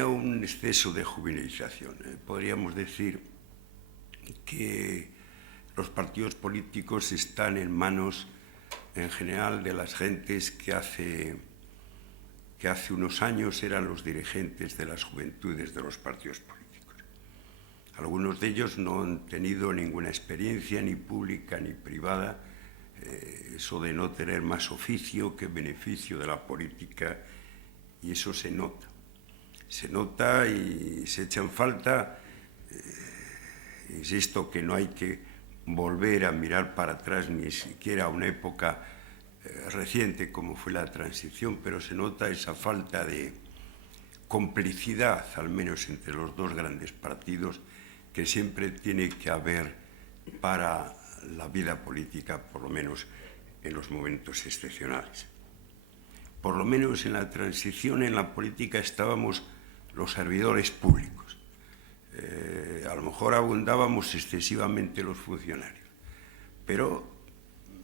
Un exceso de juvenilización. Podríamos decir que los partidos políticos están en manos, en general, de las gentes que hace unos años eran los dirigentes de las juventudes de los partidos políticos. Algunos de ellos no han tenido ninguna experiencia, ni pública ni privada, eso de no tener más oficio que beneficio de la política, y eso se nota. Se nota y se echa en falta. Insisto que no hay que volver a mirar para atrás ni siquiera a una época reciente como fue la transición, pero se nota esa falta de complicidad, al menos entre los dos grandes partidos, que siempre tiene que haber para la vida política, por lo menos en los momentos excepcionales. Por lo menos en la transición, en la política, estábamos los servidores públicos. A lo mejor abundábamos excesivamente los funcionarios, pero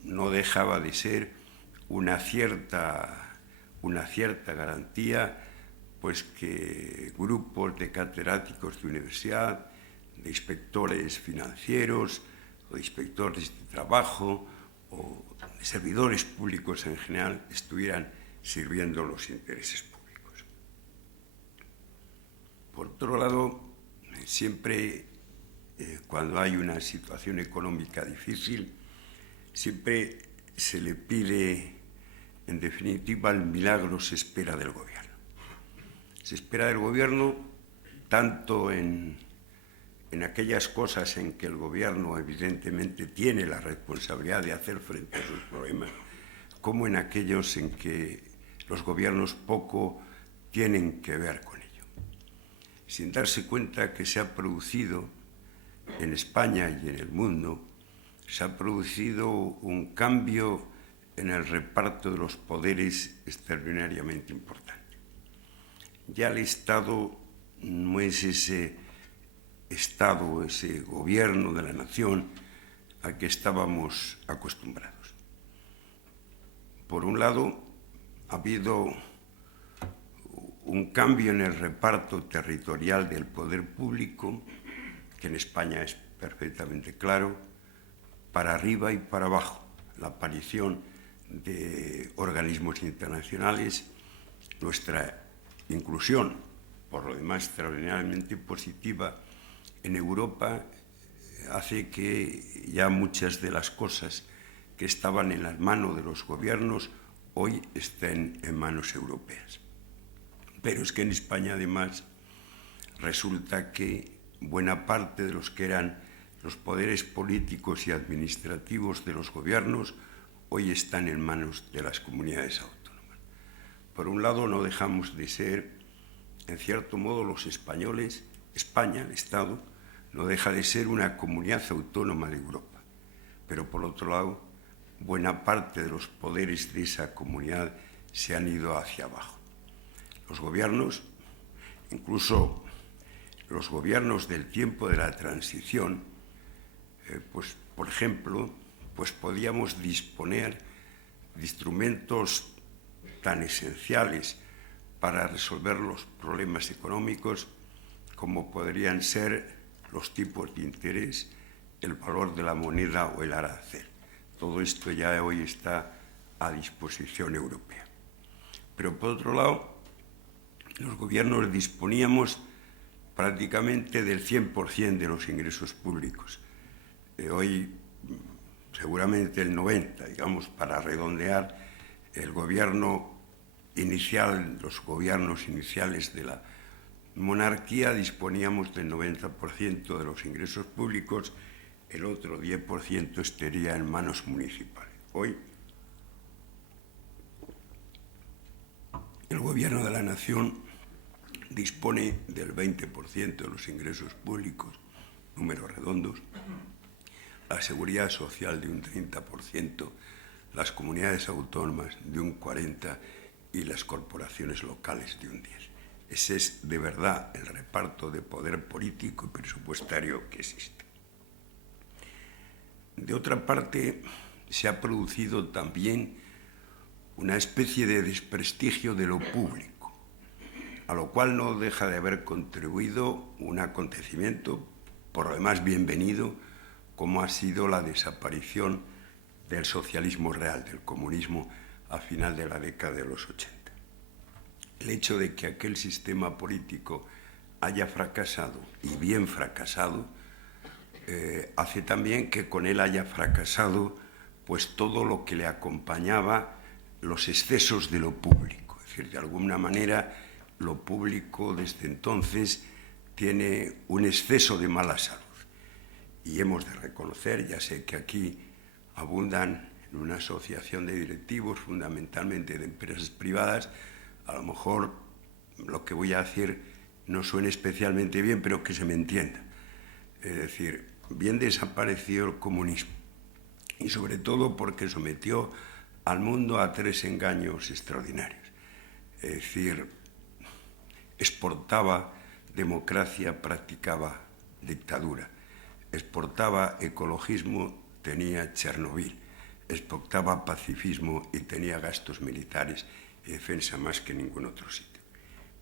no dejaba de ser una cierta garantía, pues que grupos de catedráticos de universidad, de inspectores financieros, o de inspectores de trabajo, o de servidores públicos en general, estuvieran sirviendo los intereses públicos. Por otro lado, siempre cuando hay una situación económica difícil, siempre se le pide, en definitiva, el milagro se espera del gobierno. Se espera del gobierno tanto en aquellas cosas en que el gobierno evidentemente tiene la responsabilidad de hacer frente a sus problemas, como en aquellos en que los gobiernos poco tienen que ver con ello. Sin darse cuenta que se ha producido en España y en el mundo, se ha producido un cambio en el reparto de los poderes extraordinariamente importante. Ya el Estado no es ese Estado, ese gobierno de la nación al que estábamos acostumbrados. Por un lado, ha habido un cambio en el reparto territorial del poder público, que en España es perfectamente claro, para arriba y para abajo. La aparición de organismos internacionales, nuestra inclusión, por lo demás extraordinariamente positiva, en Europa, hace que ya muchas de las cosas que estaban en las manos de los gobiernos hoy estén en manos europeas. Pero es que en España, además, resulta que buena parte de los que eran los poderes políticos y administrativos de los gobiernos hoy están en manos de las comunidades autónomas. Por un lado, no dejamos de ser, en cierto modo, los españoles. España, el Estado, no deja de ser una comunidad autónoma de Europa. Pero, por otro lado, buena parte de los poderes de esa comunidad se han ido hacia abajo. Los gobiernos, incluso los gobiernos del tiempo de la transición, pues, por ejemplo, pues podíamos disponer de instrumentos tan esenciales para resolver los problemas económicos como podrían ser los tipos de interés, el valor de la moneda o el arancel. Todo esto ya hoy está a disposición europea. Pero, por otro lado, los gobiernos disponíamos prácticamente del 100% de los ingresos públicos. Hoy, seguramente el 90%, digamos, para redondear, el gobierno inicial, los gobiernos iniciales de la monarquía disponíamos del 90% de los ingresos públicos, el otro 10% estaría en manos municipales. Hoy, el gobierno de la nación dispone del 20% de los ingresos públicos, números redondos, la seguridad social de un 30%, las comunidades autónomas de un 40% y las corporaciones locales de un 10%. Ese es de verdad el reparto de poder político y presupuestario que existe. De otra parte, se ha producido también una especie de desprestigio de lo público. a lo cual no deja de haber contribuido un acontecimiento, por lo demás bienvenido, como ha sido la desaparición del socialismo real, del comunismo, a final de la década de los 80. El hecho de que aquel sistema político haya fracasado, y bien fracasado, hace también que con él haya fracasado pues todo lo que le acompañaba, los excesos de lo público. Es decir, de alguna manera, lo público desde entonces tiene un exceso de mala salud. Y hemos de reconocer, ya sé que aquí abundan en una asociación de directivos, fundamentalmente de empresas privadas, a lo mejor lo que voy a decir no suene especialmente bien, pero que se me entienda. Es decir, bien desapareció el comunismo, y sobre todo porque sometió al mundo a 3 engaños extraordinarios. Es decir, exportaba democracia, practicaba dictadura. Exportaba ecologismo, tenía Chernobyl. Exportaba pacifismo y tenía gastos militares y defensa más que en ningún otro sitio.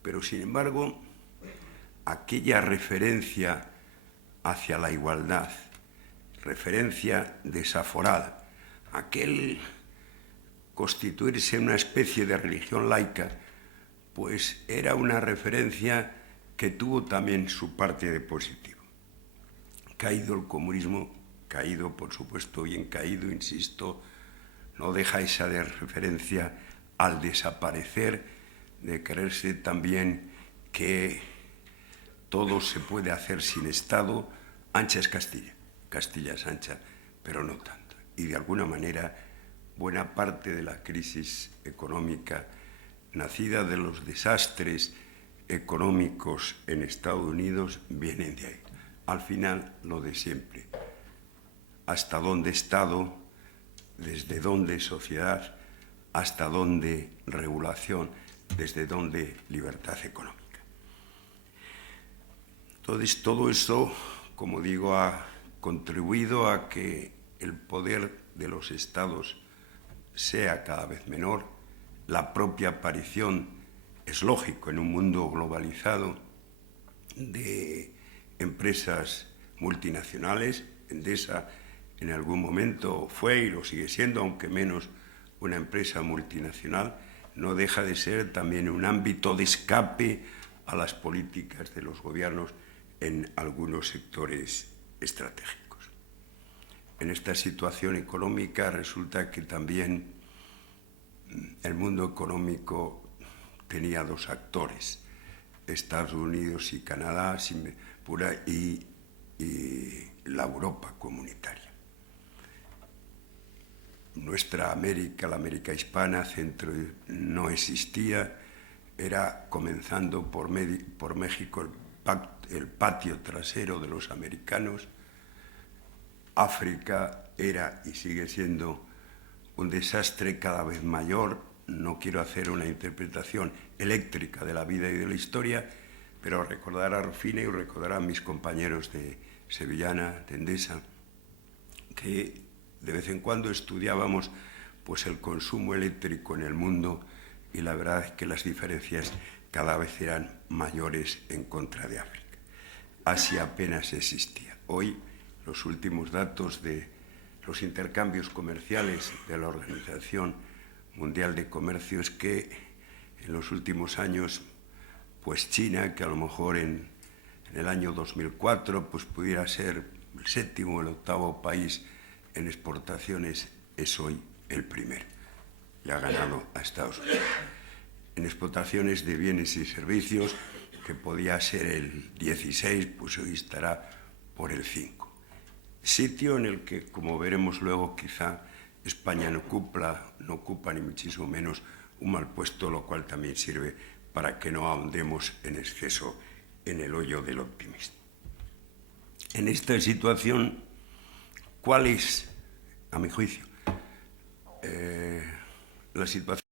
Pero, sin embargo, aquella referencia hacia la igualdad, referencia desaforada, aquel constituirse en una especie de religión laica, pues era una referencia que tuvo también su parte de positivo. Caído el comunismo, caído, por supuesto, bien caído, insisto, no deja esa de referencia al desaparecer, de creerse también que todo se puede hacer sin Estado. Ancha es Castilla, Castilla es ancha, pero no tanto. Y de alguna manera, buena parte de la crisis económica nacida de los desastres económicos en Estados Unidos vienen de ahí. Al final, lo de siempre. ¿Hasta dónde Estado? ¿Desde dónde sociedad? ¿Hasta dónde regulación? ¿Desde dónde libertad económica? Entonces, todo eso, como digo, ha contribuido a que el poder de los Estados sea cada vez menor. La propia aparición, es lógico, en un mundo globalizado, de empresas multinacionales. Endesa en algún momento fue y lo sigue siendo, aunque menos, una empresa multinacional, no deja de ser también un ámbito de escape a las políticas de los gobiernos en algunos sectores estratégicos. En esta situación económica resulta que también el mundo económico tenía 2 actores, Estados Unidos y Canadá, y la Europa comunitaria. Nuestra América, la América hispana, centro, no existía, era comenzando por México el patio trasero de los americanos. África era y sigue siendo un desastre cada vez mayor. No quiero hacer una interpretación eléctrica de la vida y de la historia, pero recordar a Rufina y recordar a mis compañeros de Sevillana, de Endesa, que de vez en cuando estudiábamos pues el consumo eléctrico en el mundo, y la verdad es que las diferencias cada vez eran mayores en contra de África. Asia apenas existía. Hoy, los últimos datos de los intercambios comerciales de la Organización Mundial de Comercio es que en los últimos años, pues China, que a lo mejor en el año 2004 pues pudiera ser el 7º o el 8º país en exportaciones, es hoy el primero. Le ha ganado a Estados Unidos. En exportaciones de bienes y servicios, que podía ser el 16, pues hoy estará por el 5. Sitio en el que, como veremos luego, quizá España no ocupa ni muchísimo menos un mal puesto, lo cual también sirve para que no ahondemos en exceso en el hoyo del optimismo. En esta situación, ¿cuál es, a mi juicio, la situación